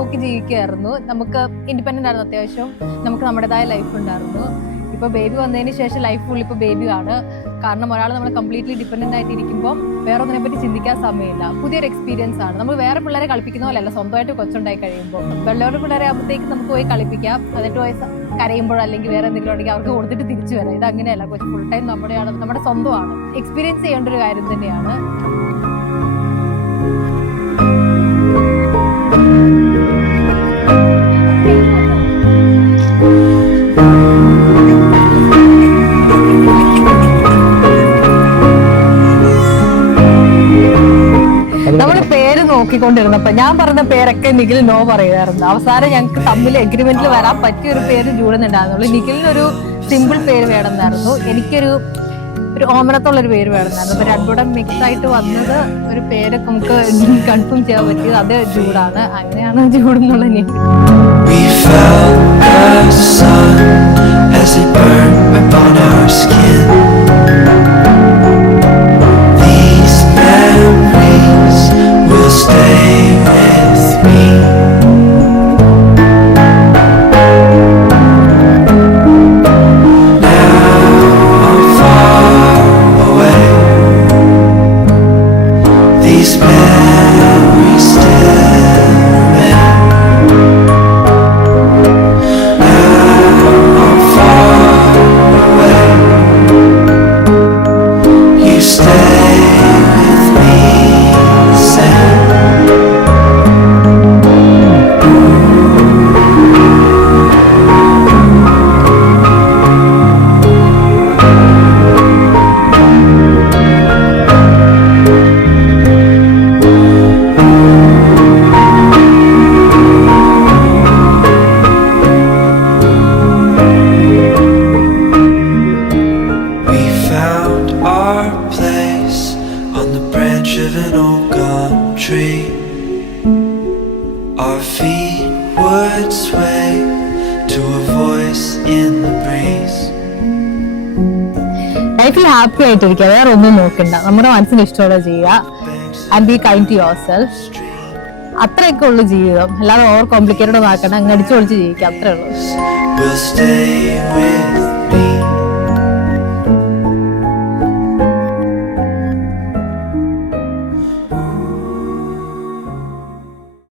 നോക്കി ജീവിക്കുകയായിരുന്നു. നമുക്ക് ഇൻഡിപെൻഡൻ്റ് ആയിരുന്നു, അത്യാവശ്യം നമുക്ക് നമ്മുടേതായ ലൈഫ് ഉണ്ടായിരുന്നു. ഇപ്പോൾ ബേബി വന്നതിന് ശേഷം ലൈഫ് ഫുൾ ഇപ്പോൾ ബേബിയാണ്. കാരണം ഒരാൾ നമ്മൾ കംപ്ലീറ്റ്ലി ഡിപ്പെൻഡൻ്റ് ആയിട്ടിരിക്കുമ്പോൾ വേറെ ഒന്നിനെ പറ്റി ചിന്തിക്കാൻ സമയമില്ല. പുതിയൊരു എക്സ്പീരിയൻസ് ആണ്. നമ്മൾ വേറെ പിള്ളേരെ കളിപ്പിക്കുന്ന പോലെയല്ല, സ്വന്തമായിട്ട് കൊച്ചുണ്ടായി കഴിയുമ്പോൾ വെള്ളയുടെ പിള്ളേരെ ആകുമ്പോഴത്തേക്ക് നമുക്ക് പോയി കളിപ്പിക്കാം, എന്നിട്ട് പോയി കരയുമ്പോഴോ അല്ലെങ്കിൽ വേറെ എന്തെങ്കിലും ഉണ്ടെങ്കിൽ അവർക്ക് കൊടുത്തിട്ട് തിരിച്ചു വരാം. ഇത് അങ്ങനെയല്ല, കൊച്ചു ഫുൾ ടൈം നമ്മുടെ സ്വന്തമാണ്. എക്സ്പീരിയൻസ് ചെയ്യേണ്ട ഒരു കാര്യം തന്നെയാണ്. നമ്മള് പേര് നോക്കിക്കൊണ്ടിരുന്നപ്പോ ഞാൻ പറഞ്ഞ പേരൊക്കെ നിഖിൽ നോ പറയുമായിരുന്നു. അവസാനം ഞങ്ങൾക്ക് തമ്മിൽ എഗ്രിമെന്റിൽ വരാൻ പറ്റിയ ഒരു പേര് ജൂഡെന്നുണ്ടായിരുന്നുള്ളൂ. നിഖിലിനൊരു സിമ്പിൾ പേര് വേണമെന്നായിരുന്നു, എനിക്കൊരു ഓമനത്തുള്ളൊരു പേര് വേണമെന്നായിരുന്നു. അപ്പൊ രണ്ടുകൂടെ മിക്സ് ആയിട്ട് വന്നത് ഒരു പേര് നമുക്ക് കൺഫേം ചെയ്യാൻ പറ്റിയത് അത് ജൂഡാണ്. അങ്ങനെയാണ് ജൂഡ് എന്നുള്ള Nikhil. Our feet would sway to a voice in the breeze. ലൈഫിൽ ഹാപ്പി ആയിട്ടിരിക്കുക, വേറെ ഒന്നും നോക്കണ്ട, നമ്മുടെ മനസ്സിന് ഇഷ്ടമുള്ള ചെയ്യുക. And be kind to yourself. അത്രയൊക്കെ ഉള്ളു ജീവിതം. അല്ലാതെ ഓവർ കോംപ്ലിക്കേറ്റഡ് ആക്കണം, അങ്ങ് അടിച്ചു പൊളിച്ച് ജീവിക്കുക, അത്രേ ഉള്ളൂ.